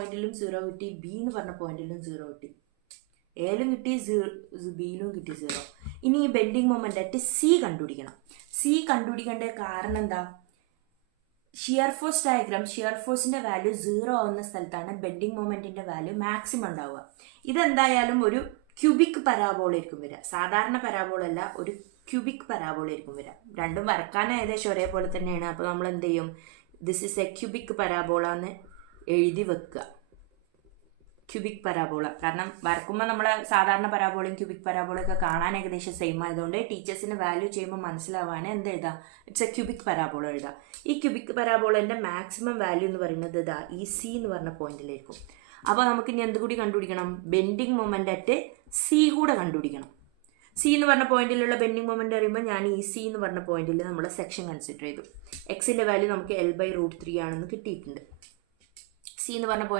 പോയിന്റിലും 0 കിട്ടി, ബി എന്ന് പറഞ്ഞ പോയിന്റിലും 0 കിട്ടി. എയിലും കിട്ടി, ബിയിലും കിട്ടി 0. ഇനി ഈ ബെൻഡിങ് മൊമെന്റ് ആയിട്ട് സി കണ്ടുപിടിക്കണം. സി കണ്ടുപിടിക്കേണ്ട കാരണം എന്താ? ഷിയർ ഫോഴ്സ് ഡയഗ്രാം, ഷിയർ ഫോഴ്സിന്റെ വാല്യൂ 0 ആവുന്ന സ്ഥലത്താണ് ബെൻഡിങ് മൊമെന്റിന്റെ വാല്യൂ മാക്സിമം ഉണ്ടാവുക. ഇതെന്തായാലും ഒരു ക്യൂബിക് പരാബോള ആയിരിക്കും വരിക. സാധാരണ പരാബോള അല്ല, ഒരു ക്യൂബിക് പരാബോള ആയിരിക്കും വരിക. രണ്ടും വരക്കാൻ ഏകദേശം ഒരേപോലെ തന്നെയാണ്. അപ്പോൾ നമ്മൾ എന്ത് ചെയ്യും? This is A cubic parabola എന്ന് എഴുതി വെക്കുക. Cubic parabola. കാരണം വരക്കുമ്പോൾ നമ്മളെ സാധാരണ പരാബോളയും ക്യൂബിക് പരാബോളയും ഒക്കെ കാണാൻ ഏകദേശം സെയിം ആയതുകൊണ്ട് ടീച്ചേഴ്സിന് വാല്യൂ ചെയ്യുമ്പോൾ മനസ്സിലാവാൻ എന്ത് എഴുതാം? ഇറ്റ്സ് എ ക്യൂബിക് പരാബോള എഴുതാം. ഈ ക്യൂബിക് പരാബോളന്റെ മാക്സിമം വാല്യൂ എന്ന് പറയുന്നത് ഇതാ ഈ സി എന്ന് പറഞ്ഞ പോയിന്റിലായിരിക്കും. അപ്പോൾ നമുക്ക് ഇനി എന്തുകൂടി കണ്ടുപിടിക്കണം? ബെൻഡിങ് മൊമെന്റ് അറ്റ് സി കൂടെ കണ്ടുപിടിക്കണം. സി എന്ന് പറഞ്ഞ പോയിന്റിലുള്ള ബെൻഡിങ് മൊമെന്റ് അറിയുമ്പോൾ ഞാൻ ഈ സി എന്ന് പറഞ്ഞ പോയിന്റിൽ നമ്മൾ സെക്ഷൻ കൺസിഡർ ചെയ്തു. എക്സിന്റെ വാല്യൂ നമുക്ക് L/√3 ആണെന്ന് കിട്ടിയിട്ടുണ്ട്. സി എന്ന് പറഞ്ഞ